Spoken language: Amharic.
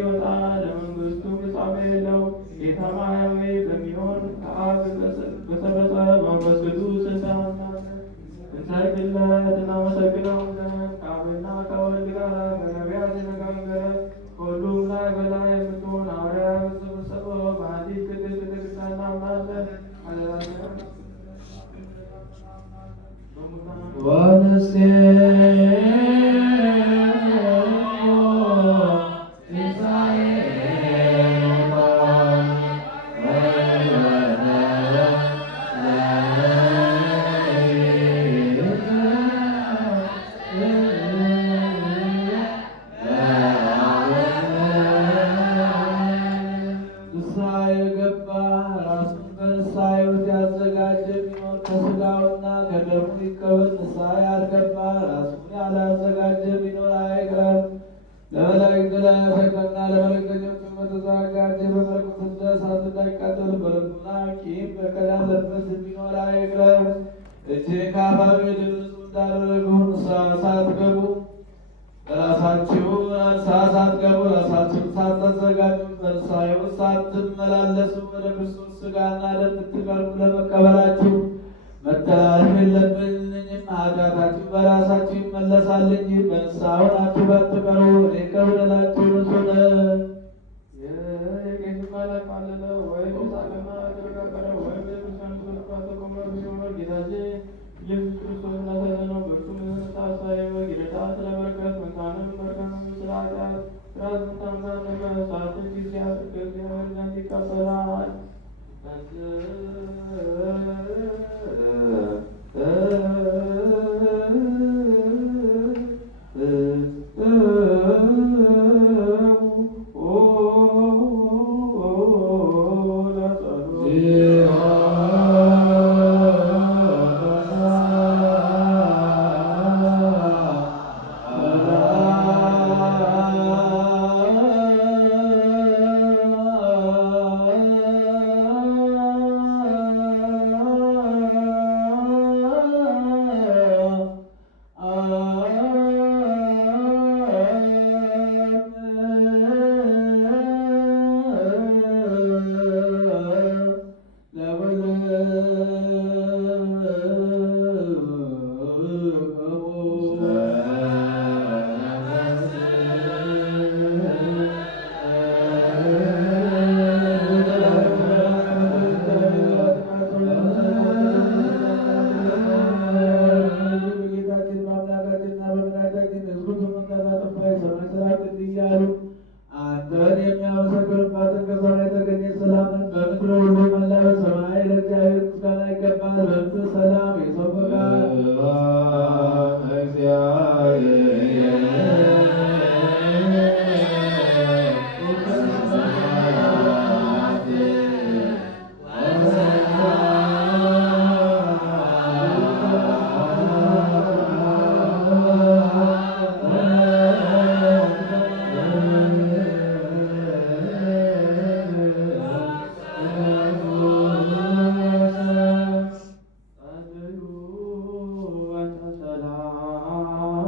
የሚወጣ ለመንግሥቱ ፍጻሜ የለው። ጌታ ማያዊ በሚሆን ከአብ በሰረጸ መንፈስ ቅዱስ እንሰግድለት እናመሰግነው ዘንድ ከአብና ከወልድ ጋር በነቢያት የተነጋገረ ከሁሉም ላይ በላይ የምትሆን ሐዋርያት በተሰበሰበው በአንዲት ቅድስት ቤተክርስቲያን እናምናለን። ከሥጋውና ከደሙ ይቀበል። ንስሐ ያልገባ ራሱን ያላዘጋጀ ቢኖር አይቅረብ። ለመላእክት ላያፈቅርና ለመልእክተኞቹ በተዘጋጀ በመለኮት እንደ እሳት እንዳይቃጠል በልቡና ቂም በቀል ያለበት ቢኖር አይቅረብ። እጅግ ከአፋዊ ድምፁ እንዳደረግሁ ንስሐ ሳትገቡ ራሳችሁን ሳታዘጋጁ በንስሐ ውስጥ ሳትመላለሱ ወደ ክርስቶስ ሥጋና ደም ብትቀርቡ ለመቀበላችሁ መተላለፍ የለብኝም። ኃጢአታችሁ በራሳችሁ ይመለሳል እንጂ በንስሐ ሆናችሁ ባትቀሩ እኔ ከበደላችሁ ንጹሕ ነኝ።